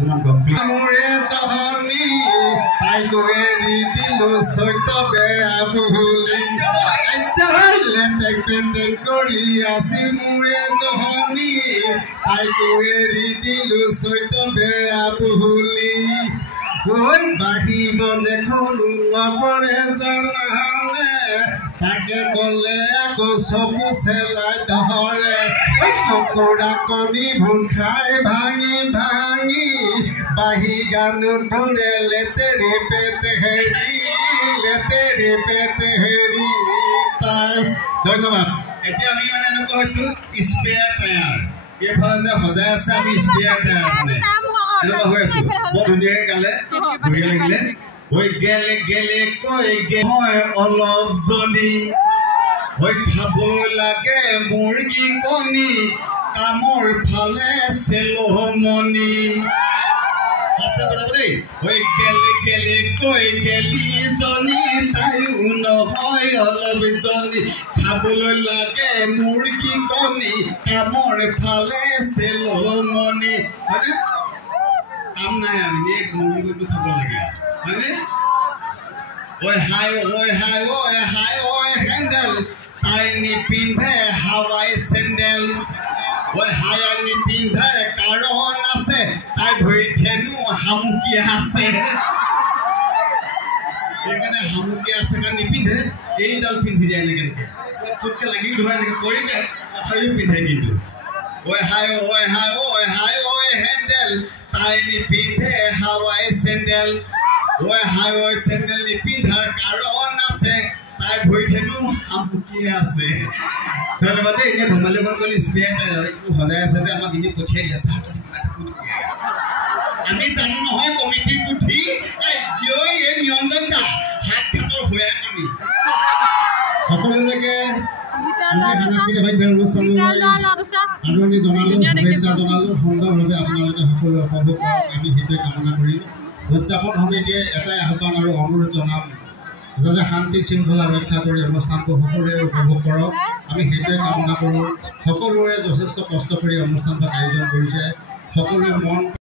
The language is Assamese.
অকণমান গম মোৰে জহনী তাইকো এৰি দিলো চৈত বেয়া বুলি লেটেক পেটেক কৰি আছিল মোৰে জহনী তাইকো এৰি দিলো চৈত বেয়া বুলি ঐ বাহিব দেখোন নপৰে জানানে তাকে ক'লে আকৌ চকু চেলাই ধৰে কুকুৰা কণীবোৰ খাই ভাঙি ভাঙি বাহি গানত ঘূৰে লেতেৰি পেটেৰি তাই ধন্যবাদ। এতিয়া আমি মানে এনেকুৱা হৈছোঁ স্পেয়াৰ টায়াৰ এইফালে যে সজাই আছে আমি স্পেয়াৰ টায়াৰ মানে এনেকুৱা হৈ আছোঁ বৰ ধুনীয়াকৈ গালে বঢ়িয়া লাগিলে ঐ গেলে গেলে কৈ মই অলপ জনি ঐ খাবলৈ লাগে মুৰ্গী কণী কামৰ ফালে চেলমনি গেলে গেলে কৈ গেলি জনি তাইও নহয় অলপ জনি খাবলৈ লাগে মুৰ্গী কণী কামৰ ফালে চেলমনি হয়নে কাম নাই আমি এক মুৰ্গী কণী খাব লাগে হয়নে ঐ হাই হেণ্ডেল তাই নিপিন্ধে হাৱাই চেণ্ডেল ঐ হাই নিপিন্ধে কাৰণ আছে তাই ভৰিত হেনো হামুকি আছে সেইকাৰণে হামুকি আছে কাৰণে নিপিন্ধে এইডাল পিন্ধি যায় এনেকে এনেকে ফুটকে লাগি ধৰা এনেকে পৰি যায় তথাপিও পিন্ধে কিন্তু ঐ হাই হেণ্ডেল তাই নিপিন্ধে হাৱাই চেণ্ডেল ঐ হাই চেণ্ডেল নিপিন্ধাৰ কাৰণ আছে তাই ভৰিত হেনো হামুকি আছে ধন্যবাদ দেই এনে ধেমালি কৰি স্পেয়াৰ সজাই আছে যে আমাক এনে পঠিয়াই দি আছে আমি জানো নহয় কমিটি বুদ্ধি এই নিয়ন্ত্ৰণ দা হাত খাতৰ হৈ আমি সকলোলৈকে সাংস্কৃতিক সন্ধ্যাৰ অনুষ্ঠানলৈ আদৰণি জনালোঁ শুভেচ্ছা জনালোঁ সুন্দৰভাৱে আপোনালোকে সকলোৱে উপভোগ কৰক আমি সেইটোৱে কামনা কৰিম উদযাপন সমিতিয়ে এটাই আহ্বান আৰু অনুৰোধ জনাম যাতে শান্তি শৃংখলা ৰক্ষা কৰি অনুষ্ঠানটো সকলোৱে উপভোগ কৰক আমি সেইটোৱে কামনা কৰোঁ সকলোৰে যথেষ্ট কষ্ট কৰি অনুষ্ঠানটো আয়োজন কৰিছে সকলোৰে মন